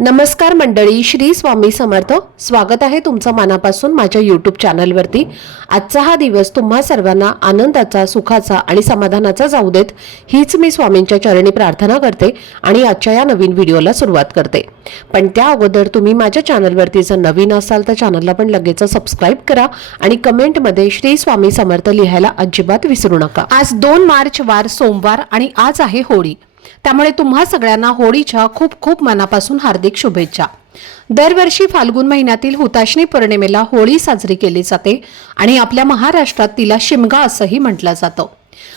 नमस्कार मंडळी, श्री स्वामी समर्थ. स्वागत आहे तुमचं मनापासून माझ्या यूट्यूब चॅनलवरती. आजचा हा दिवस तुम्हा सर्वांना आनंदाचा, सुखाचा आणि समाधानाचा जाऊ देत, हीच मी स्वामींच्या चरणी प्रार्थना करते आणि आजच्या या नवीन व्हिडिओला सुरुवात करते. पण त्या अगोदर तुम्ही माझ्या चॅनलवरती जर नवीन असाल तर चॅनलला पण लगेच सबस्क्राईब करा आणि कमेंटमध्ये श्री स्वामी समर्थ लिहायला अजिबात विसरू नका. आज 2 मार्च वार सोमवार आणि आज आहे होळी. त्यामुळे तुम्हा सगळ्यांना होळीच्या खूप खूप मनापासून हार्दिक शुभेच्छा. दरवर्षी फाल्गुन महिन्यातील हुताशनी पौर्णिमेला होळी साजरी केली जाते आणि आपल्या महाराष्ट्रात तिला शिमगा असंही म्हटलं जातं.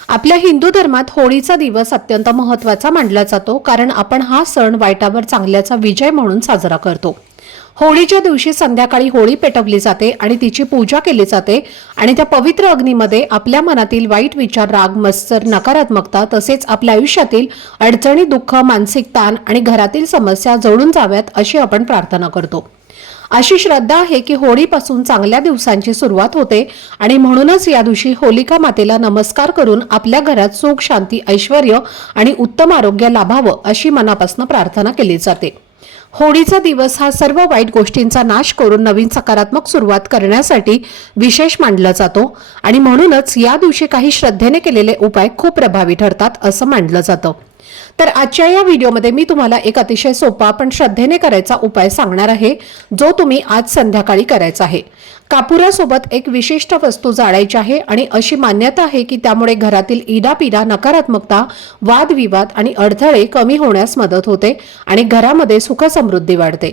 आपल्या हिंदू धर्मात होळीचा दिवस अत्यंत महत्त्वाचा मानला जातो, कारण आपण हा सण वाईटावर चांगल्याचा विजय म्हणून साजरा करतो. होळीच्या दिवशी संध्याकाळी होळी पेटवली जाते आणि तिची पूजा केली जाते आणि त्या पवित्र अग्नीमध्ये आपल्या मनातील वाईट विचार, राग, मत्सर, नकारात्मकता तसेच आपल्या आयुष्यातील अडचणी, दुःख, मानसिक ताण आणि घरातील समस्या जळून जाव्यात अशी आपण प्रार्थना करतो. अशी श्रद्धा आहे की होळीपासून चांगल्या दिवसांची सुरुवात होते आणि म्हणूनच या दिवशी होलिका मातेला नमस्कार करून आपल्या घरात सुख, शांती, ऐश्वर्य आणि उत्तम आरोग्य लाभावं अशी मनापासून प्रार्थना केली जाते. होळीचा दिवस हा सर्व वाईट गोष्टींचा नाश करून नवीन सकारात्मक सुरुवात करण्यासाठी विशेष मानला जातो आणि म्हणूनच या दिवशी काही श्रद्धेने केलेले उपाय खूप प्रभावी ठरतात असं मानलं जातं. तर आजच्या या व्हिडिओमध्ये मी तुम्हाला एक अतिशय सोपा पण श्रद्धेने करायचा उपाय सांगणार आहे, जो तुम्ही आज संध्याकाळी करायचा आहे. कापुरासोबत एक विशिष्ट वस्तू जाळायची आहे आणि अशी मान्यता आहे की त्यामुळे घरातील इडापिडा, नकारात्मकता, वादविवाद आणि अडथळे कमी होण्यास मदत होते आणि घरामध्ये सुख समृद्धी वाढते.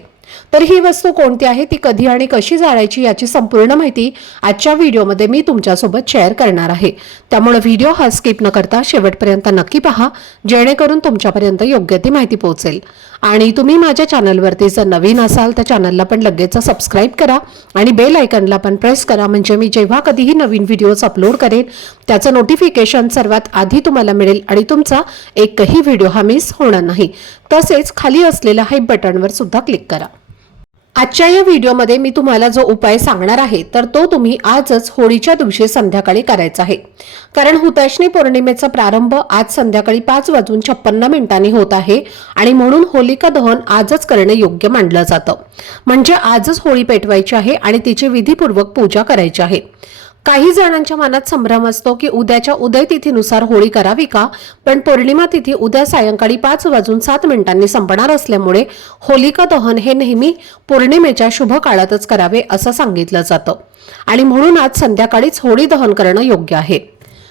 तर ही वस्तू कोणती आहे, ती कधी आणि कशी जाळायची याची संपूर्ण माहिती आजच्या व्हिडिओमध्ये मी तुमच्यासोबत शेअर करणार आहे. त्यामुळे व्हिडिओ हा स्किप न करता शेवटपर्यंत नक्की पहा, जेणेकरून तुमच्यापर्यंत योग्य ती माहिती पोहोचेल. आणि तुम्ही माझ्या चॅनलवरती जर नवीन असाल तर चॅनलला पण लगेच सबस्क्राईब करा आणि बेल आयकॉनला पण प्रेस करा, म्हणजे मी जेव्हा कधीही नवीन व्हिडिओज अपलोड करेन त्याचं नोटिफिकेशन सर्वात आधी तुम्हाला मिळेल आणि तुमचा एकही व्हिडिओ हा मिस होणार नाही. तसेच खाली असलेल्या हाईप बटनवर सुद्धा क्लिक करा. आजच्या या व्हिडिओमध्ये मी तुम्हाला जो उपाय सांगणार आहे तर तो तुम्ही आजच होळीच्या दिवशी संध्याकाळी करायचा आहे, कारण हुताशनी पौर्णिमेचा प्रारंभ आज संध्याकाळी 5:56 होत आहे आणि म्हणून होलिका दहन आजच करणे योग्य मानलं जातं. म्हणजे आजच होळी पेटवायची आहे आणि तिची विधीपूर्वक पूजा करायची आहे. काही जणांच्या मनात संभ्रम असतो की उद्याच्या उदय तिथीनुसार होळी करावी का, पण पौर्णिमा तिथी उद्या सायंकाळी 5:07 संपणार असल्यामुळे होलिका दहन हे नेहमी पौर्णिमेच्या शुभ काळातच करावे असं सांगितलं जातं आणि म्हणून आज संध्याकाळीच होळी दहन करणं योग्य आहे.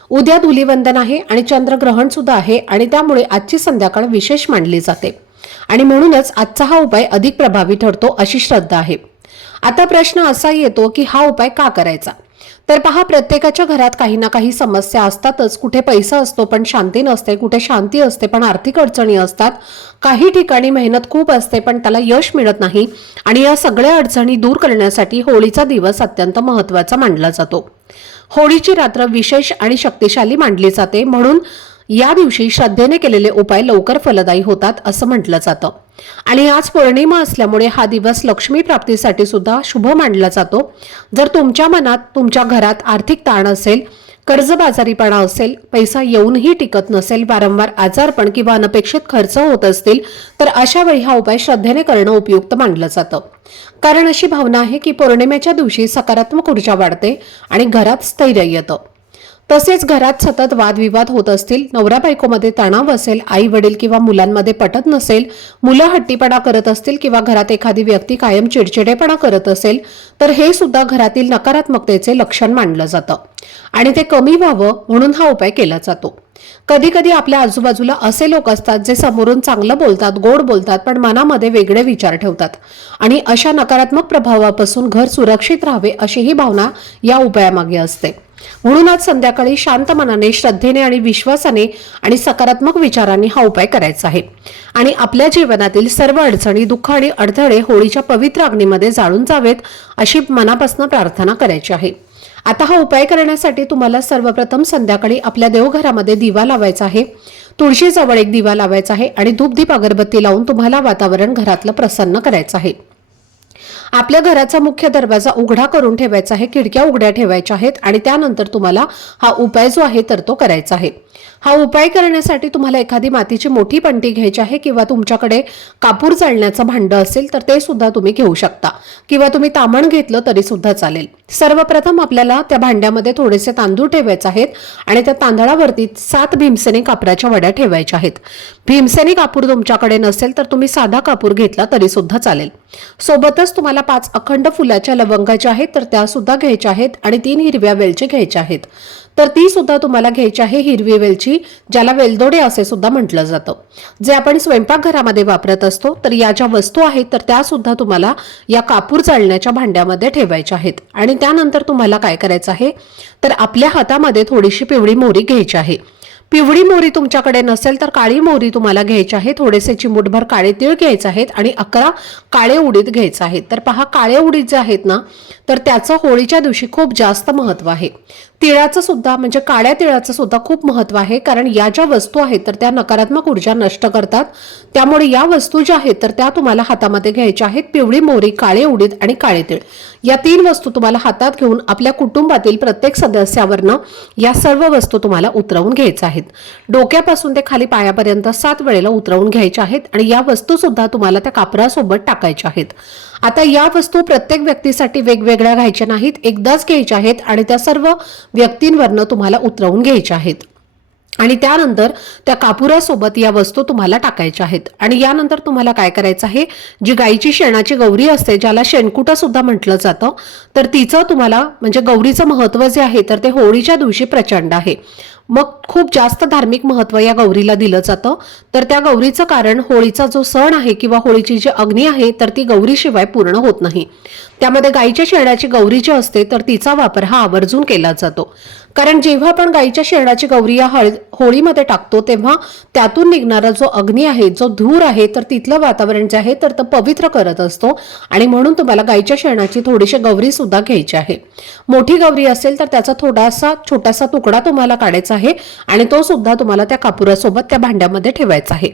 उद्या धुलीवंदन आहे आणि चंद्रग्रहण सुद्धा आहे आणि त्यामुळे आजची संध्याकाळ विशेष मानली जाते आणि म्हणूनच आजचा हा उपाय अधिक प्रभावी ठरतो अशी श्रद्धा आहे. आता प्रश्न असा येतो की हा उपाय का करायचा? तर पहा, प्रत्येकाच्या घरात काही ना काही समस्या असतातच. कुठे पैसा असतो पण शांती नसते, कुठे शांती असते पण आर्थिक अडचणी असतात, काही ठिकाणी मेहनत खूप असते पण त्याला यश मिळत नाही आणि या सगळ्या अडचणी दूर करण्यासाठी होळीचा दिवस अत्यंत महत्त्वाचा मानला जातो. होळीची रात्र विशेष आणि शक्तिशाली मानली जाते, म्हणून या दिवशी श्रद्धेने केलेले उपाय लवकर फलदायी होतात असं म्हटलं जातं. आणि आज पौर्णिमा असल्यामुळे हा दिवस लक्ष्मी प्राप्तीसाठी सुद्धा शुभ मानला जातो. जर तुमच्या मनात, तुमच्या घरात आर्थिक ताण असेल, कर्जबाजारीपणा असेल, पैसा येऊनही टिकत नसेल, वारंवार आजारपण किंवा अनपेक्षित खर्च होत असतील, तर अशा वेळी हा उपाय श्रद्धेने करणं उपयुक्त मानलं जातं. कारण अशी भावना आहे की पौर्णिमेच्या दिवशी सकारात्मक ऊर्जा वाढते आणि घरात स्थैर्य येतं. तसेच घरात सतत वादविवाद होत असतील, नवरा बायकोमध्ये तणाव असेल, आई वडील किंवा मुलांमध्ये पटत नसेल, मुलं हट्टीपणा करत असतील किंवा घरात एखादी व्यक्ती कायम चिडचिडेपणा करत असेल, तर हे सुद्धा घरातील नकारात्मकतेचे लक्षण मानलं जातं आणि ते कमी व्हावं म्हणून हा उपाय केला जातो. कधी कधी आपल्या आजूबाजूला असे लोक असतात जे समोरून चांगलं बोलतात, गोड बोलतात, पण मनामध्ये वेगळे विचार ठेवतात आणि अशा नकारात्मक प्रभावापासून घर सुरक्षित राहावे अशी ही भावना या उपायामागे असते. म्हणून आज संध्याकाळी शांत मनाने, श्रद्धेने आणि विश्वासाने आणि सकारात्मक विचारांनी हा उपाय करायचा आहे आणि आपल्या जीवनातील सर्व अडचणी, दुःख आणि अडथळे होळीच्या पवित्र अग्नीमध्ये जाळून जावेत अशी मनापासून प्रार्थना करायची आहे. आता हा उपाय करण्यासाठी तुम्हाला सर्वप्रथम संध्याकाळी आपल्या देवघरामध्ये दिवा लावायचा आहे. तुळशीजवळ एक दिवा लावायचा आहे आणि धूपदीप अगरबत्ती लावून तुम्हाला वातावरण घरातलं प्रसन्न करायचं आहे. आपल्या घराचा मुख्य दरवाजा उघडा करून ठेवायचा आहे, खिडक्या उघड्या ठेवायच्या आहेत आणि त्यानंतर तुम्हाला हा उपाय जो आहे तर तो करायचा आहे. हा उपाय करण्यासाठी तुम्हाला एखादी मातीची मोठी पणती घ्यायची आहे किंवा तुमच्याकडे कापूर जाळण्याचं भांडं असेल तर ते सुद्धा तुम्ही घेऊ शकता किंवा तुम्ही तामण घेतलं तरी सुद्धा चालेल। सर्वप्रथम आपल्याला त्या भांड्यामध्ये थोडेसे तांदूळ ठेवायचे आहेत आणि त्या तांदळावरती 7 भीमसेनी कापराच्या वड्या ठेवायच्या आहेत। भीमसेनी कापूर तुमच्याकडे नसेल तर तुम्ही साधा कापूर घेतला तरी सुद्धा चालेल। सोबतच तुम्हाला 5 अखंड फुलाच्या लवंगा ज्या आहेत तर त्या सुद्धा घ्यायच्या आहेत आणि 3 हिरव्या वेलची घ्यायच्या आहेत। तर ती सुद्धा तुम्हाला घ्यायची आहे हिरवी वेलची, ज्याला वेलदोडे असे सुद्धा म्हटलं जातं, जे आपण स्वयंपाकघरामध्ये वापरत असतो। तर या ज्या वस्तू आहेत तर त्या सुद्धा तुम्हाला या कापूर जाळण्याच्या भांड्यामध्ये ठेवायच्या आहेत। आणि त्यानंतर तुम्हाला काय करायचं आहे तर आपल्या हातामध्ये थोडीशी पिवळी मोहरी घ्यायची आहे। पिवळी मोहरी तुमच्याकडे नसेल तर काळी मोहरी तुम्हाला घ्यायची आहे। थोडेसे चिमूटभर काळे तीळ घ्यायचे आहेत आणि 11 काळे उडीद घ्यायचे आहेत। तर पहा, काळे उडीद जे आहेत ना तर त्याचं होळीच्या दिवशी खूप जास्त महत्त्व आहे। तिळाचं सुद्धा म्हणजे काळ्या तिळाचं सुद्धा खूप महत्त्व आहे, कारण या ज्या वस्तू आहेत तर त्या नकारात्मक ऊर्जा नष्ट करतात। त्यामुळे या वस्तू ज्या आहेत तर त्या तुम्हाला हातामध्ये घ्यायच्या आहेत। पिवळी मोहरी, काळे उडीद आणि काळे तीळ या 3 वस्तू तुम्हाला हातात घेऊन आपल्या कुटुंबातील प्रत्येक सदस्यावरनं या सर्व वस्तू तुम्हाला उतरवून घ्यायच्या आहेत। डोक्यापासून ते खाली पायापर्यंत 7 वेळेला उतरवून घ्यायच्या आहेत आणि या वस्तू सुद्धा तुम्हाला त्या कापरासोबत टाकायच्या आहेत। आता या वस्तू प्रत्येक व्यक्तीसाठी वेगवेगळ्या घ्यायच्या नाहीत, एकदाच घ्यायच्या आहेत आणि त्या सर्व व्यक्तींवरनं तुम्हाला उतरवून घ्यायच्या आहेत। आणि त्यानंतर त्या कापुरासोबत या वस्तू तुम्हाला टाकायच्या आहेत। आणि यानंतर तुम्हाला काय करायचं आहे, जी गाईची शेणाची गौरी असते, ज्याला शेणकुटा सुद्धा म्हटलं जातं, तर तिचं तुम्हाला म्हणजे गौरीचं महत्त्व जे आहे तर ते होळीच्या दिवशी प्रचंड आहे। मग खूप जास्त धार्मिक महत्त्व या गौरीला दिलं जातं। तर त्या गौरीचं कारण होळीचा जो सण आहे किंवा होळीची जी अग्नी आहे तर ती गौरीशिवाय पूर्ण होत नाही। त्यामध्ये गाईच्या शेणाची गौरी जी असते तर तिचा वापर हा आवर्जून केला जातो, कारण जेव्हा आपण गाईच्या शेणाची गौरी या होळीमध्ये टाकतो तेव्हा त्यातून निघणारा जो अग्नी आहे, जो धूर आहे, तर तिथलं वातावरण जे आहे तर पवित्र करत असतो। आणि म्हणून तुम्हाला गाईच्या शेणाची थोडीशी गौरी सुद्धा घ्यायची आहे। मोठी गौरी असेल तर त्याचा छोटासा तुकडा तुम्हाला काढायचा आहे आणि तो सुद्धा तुम्हाला त्या कापुरासोबत त्या भांड्यामध्ये ठेवायचा आहे।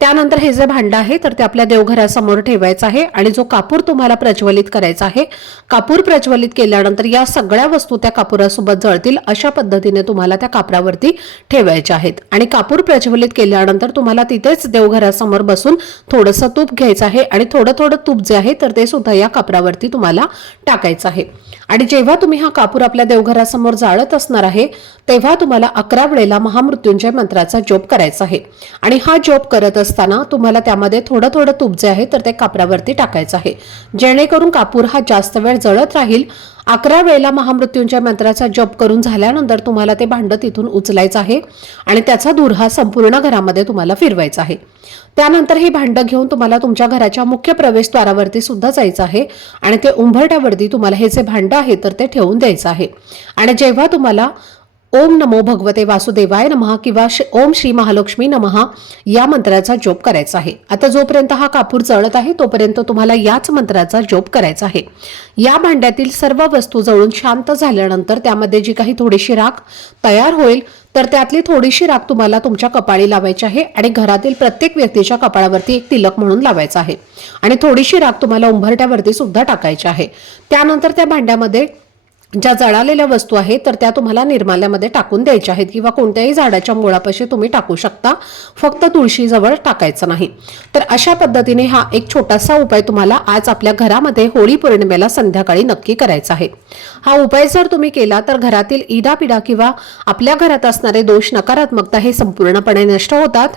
त्यानंतर हे जे भांडं आहे तर ते आपल्या देवघरासमोर ठेवायचं आहे आणि जो कापूर तुम्हाला प्रज्वलित करायचा आहे, कापूर प्रज्वलित केल्यानंतर या सगळ्या वस्तू त्या कापुरासोबत जळतील अशा पद्धतीने तुम्हाला त्या कापरावरती ठेवायच्या आहेत। आणि कापूर प्रज्वलित केल्यानंतर तुम्हाला तिथेच देवघरासमोर बसून थोडंसं तूप घ्यायचं आहे आणि थोडं तूप जे आहे तर ते सुद्धा या कापरावरती तुम्हाला टाकायचं आहे। आणि जेव्हा तुम्ही हा कापूर आपल्या देवघरासमोर जाळत असणार आहे तेव्हा तुम्हाला 11 वेळेला महामृत्युंजय मंत्राचा जप करायचा आहे। आणि हा जप करत असताना तुम्हाला त्यामध्ये थोडं तूप जे आहे तर ते कापरावरती टाकायचं आहे, जेणेकरून कापूर हा जास्त वेळ जळत राहील। 11 वेळेला महामृत्युंजय मंत्राचा जप करून झाल्यानंतर तुम्हाला ते भांडं तिथून उचलायचं आहे आणि त्याचा धूर हा संपूर्ण घरामध्ये तुम्हाला फिरवायचा आहे। त्यानंतर हे भांडं घेऊन तुम्हाला तुमच्या घराच्या मुख्य प्रवेशद्वारावरती सुद्धा जायचं आहे आणि ते उंबरठ्यावरती तुम्हाला हे जे भांडं आहे तर ते ठेवून द्यायचं आहे। आणि जेव्हा तुम्हाला ओम नमो भगवते वासुदेवाय नमः किंवा ओम श्री महालक्ष्मी नमः या मंत्राचा जप करायचा आहे। आता जोपर्यंत हा कापूर जळत आहे तोपर्यंत तुम्हाला याच मंत्राचा जप करायचा आहे। या भांड्यातील सर्व वस्तू जळून शांत झाल्यानंतर त्यामध्ये जी काही थोडीशी राख तयार होईल तर त्यातली थोडीशी राख तुम्हाला तुमच्या कपाळी लावायची आहे आणि घरातील प्रत्येक व्यक्तीच्या कपाळावरती एक तिलक म्हणून लावायचा आहे आणि थोडीशी राख तुम्हाला उंबरठ्यावरती सुद्धा टाकायची आहे। त्यानंतर त्या भांड्यामध्ये ज्या जळालेल्या वस्तू आहेत तर त्या तुम्हाला निर्माल्यामध्ये टाकून द्यायच्या आहेत किंवा कोणत्याही झाडाच्या मुळापाशी तुम्ही टाकू शकता, फक्त तुळशीजवळ टाकायचं नाही। तर अशा पद्धतीने हा एक छोटासा उपाय तुम्हाला आज आपल्या घरामध्ये होळी पौर्णिमेला संध्याकाळी नक्की करायचा आहे। हा उपाय जर तुम्ही केला तर घरातील इडापिडा किंवा आपल्या घरात असणारे दोष, नकारात्मकता हे संपूर्णपणे नष्ट होतात।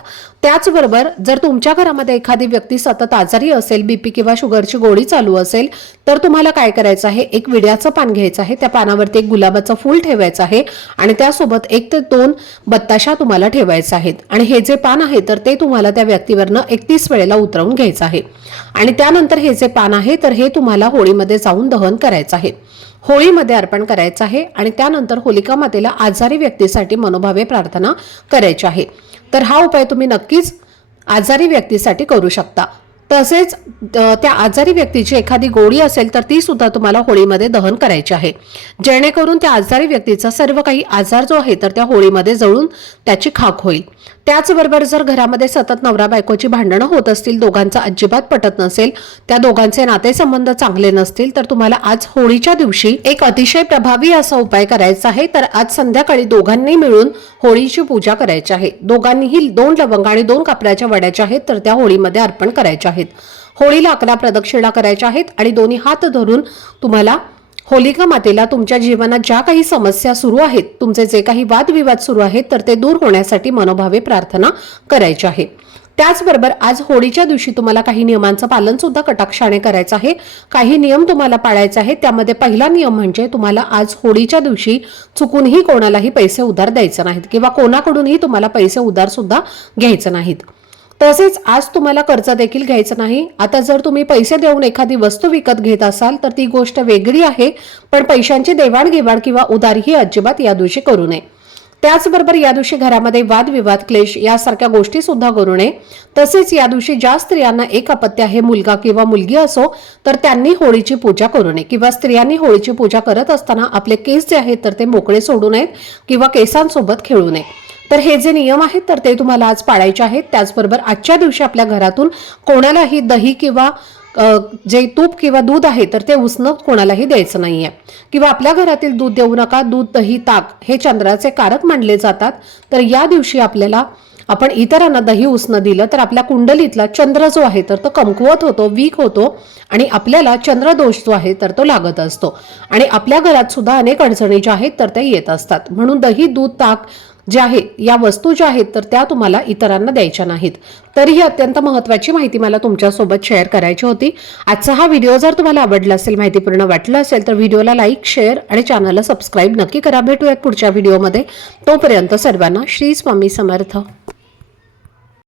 त्याचबरोबर जर तुमच्या घरामध्ये एखादी व्यक्ती सतत आजारी असेल, बीपी किंवा शुगरची गोळी चालू असेल तर तुम्हाला काय करायचं आहे, एक विड्याचं पान घ्यायचं आहे, त्या पानावरती एक गुलाबाचं फूल ठेवायचं आहे आणि त्यासोबत 1 ते 2 बत्ताशा तुम्हाला ठेवायच्या आहेत। आणि हे जे पान आहे तर ते तुम्हाला त्या व्यक्तीवरनं 31 वेळेला उतरवून घ्यायचं आहे। आणि त्यानंतर हे जे पान आहे तर हे तुम्हाला होळीमध्ये जाऊन दहन करायचं आहे, होळीमध्ये अर्पण करायचं आहे। आणि त्यानंतर होलिका मातेला आजारी व्यक्तीसाठी मनोभावे प्रार्थना करायची आहे। तर हा उपाय तुम्ही नक्कीच आजारी व्यक्तीसाठी करू शकता। तसेच त्या आजारी व्यक्तीची एखादी गोळी असेल तर ती सुद्धा तुम्हाला होळीमध्ये दहन करायची आहे, जेणेकरून त्या आजारी व्यक्तीचा सर्व काही आजार जो आहे तर त्या होळीमध्ये जळून त्याची खाक होईल। त्याचबरोबर जर घरामध्ये सतत नवरा बायकोची भांडणं होत असतील, दोघांचं अजिबात पटत नसेल, त्या दोघांचे नातेसंबंध चांगले नसतील, तर तुम्हाला आज होळीच्या दिवशी एक अतिशय प्रभावी असा उपाय करायचा आहे. तर आज संध्याकाळी दोघांनी मिळून होळीची पूजा करायची आहे. दोघांनीही 2 लवंग आणि 2 कापराच्या वड्याच्या आहेत तर त्या होळीमध्ये अर्पण करायच्या आहेत. होळीला 11 प्रदक्षिणा करायच्या आहेत आणि दोन्ही हात धरून तुम्हाला होलिका मातेला तुमच्या जीवनात ज्या काही समस्या सुरू आहेत, तुमचे जे काही वादविवाद सुरू आहेत, तर ते दूर होण्यासाठी मनोभावे प्रार्थना करायची आहे. त्याचबरोबर आज होळीच्या दिवशी तुम्हाला काही नियमांचं पालन सुद्धा कटाक्षाने करायचं आहे. काही नियम तुम्हाला पाळायचे आहेत. त्यामध्ये पहिला नियम म्हणजे तुम्हाला आज होळीच्या दिवशी चुकूनही कोणालाही पैसे उधार द्यायचे नाहीत किंवा कोणाकडूनही तुम्हाला पैसे उधार सुद्धा घ्यायचे नाहीत. तसेच आज तुम्हाला कर्ज देखील घ्यायचं नाही. आता जर तुम्ही पैसे देऊन एखादी वस्तू विकत घेत असाल तर ती गोष्ट वेगळी आहे, पण पैशांची देवाणघेवाण किंवा उधार ही अजिबात या दिवशी करू नये. त्याचबरोबर या दिवशी घरामध्ये वादविवाद, क्लेश यासारख्या गोष्टी सुद्धा करू नये. तसेच या दिवशी ज्या स्त्रियांना एक अपत्य आहे, मुलगा किंवा मुलगी असो, तर त्यांनी होळीची पूजा करू नये किंवा स्त्रियांनी होळीची पूजा करत असताना आपले केस जे आहेत तर ते मोकळे सोडू नयेत किंवा केसांसोबत खेळू नये. तर हे जे नियम आहेत तर ते तुम्हाला आज पाळायचे आहेत. त्याचबरोबर आजच्या दिवशी आपल्या घरातून कोणालाही दही किंवा जे तूप किंवा दूध आहे तर ते उसनं कोणालाही द्यायचं नाहीये किंवा आपल्या घरातील दूध देऊ नका. दूध, दही, ताक हे चंद्राचे कारक मानले जातात. तर या दिवशी आपण इतरांना दही उसनं दिलं तर आपल्या कुंडलीतला चंद्र जो आहे तर तो कमकुवत होतो, वीक होतो आणि आपल्याला चंद्रदोष जो आहे तर तो लागत असतो आणि आपल्या घरात सुद्धा अनेक अडचणी ज्या आहेत तर ते येत असतात. म्हणून दही, दूध, ताक जे आहे या वस्तू ज्या आहेत तर त्या तुम्हाला इतरांना द्यायच्या नाहीत. तर ही अत्यंत महत्त्वाची माहिती मला तुमच्यासोबत शेअर करायची होती. आजचा हा व्हिडिओ जर तुम्हाला आवडला असेल, माहितीपूर्ण वाटलं असेल तर व्हिडिओला लाईक, शेअर आणि चॅनलला सबस्क्राईब नक्की करा. भेटूयात पुढच्या व्हिडिओमध्ये. तोपर्यंत सर्वांना श्री स्वामी समर्थ.